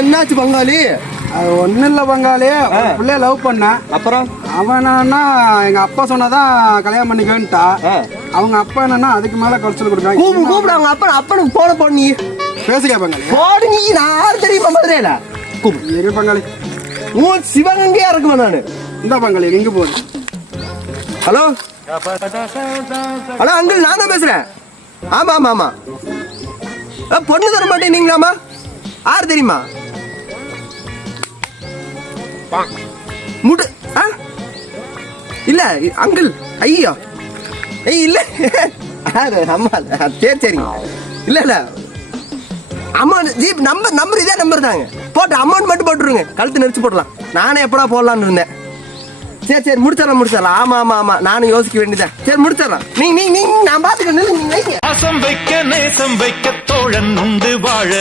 என்னாச்சு பங்காளி? அது ஒன்றும் இல்லை பங்காளி. பிள்ளைய லவ் பண்ணேன். அப்புறம் அவனா எங்கள் அப்பா சொன்னாதான் கல்யாணம் பண்ணிக்கன்ட்டா. அவங்க அப்பா என்னன்னா அதுக்கு மேலே குறைச்சல் கொடுக்காங்க. கூப்பிடு அவங்க அப்பனுக்கு போன போடு. நீ பேசுக பங்காளி. போடு நீ. நான் யாரு தெரியுமா மதுரையில? கூப்பிடு. எங்க பங்காளி? சிவகங்கையா இருக்குமா? நானு இந்த பங்காளி எங்க போகுது? ஹலோ ஹலோ அங்கிள், நான் தான் பேசுறேன். ஆமா ஆமா ஆமா. பொண்ணு தர மாட்டேங்களாமா? யாரு தெரியுமா? முடு இல்ல அங்கிள். ஐயோ இல்ல அம்மா. சரி சரிங்க. இல்ல இல்ல அமௌண்ட் ஜிப் நம்பர் இதே நம்பர் தாங்க. போட்டு அமௌண்ட் மட்டும் போட்டுருங்க. கழுத்து நெரிச்சு போடலாம். நானே எப்படா போடலான்னு இருந்தேன். சரி சரி முடிச்சிடலாம். ஆமா ஆமா ஆமா, நானும் யோசிக்க வேண்டியதான். சரி முடிச்சிடலாம். நீ நான் பாத்துக்க. நேசம் வைக்க தோழன் உண்டு வாழ.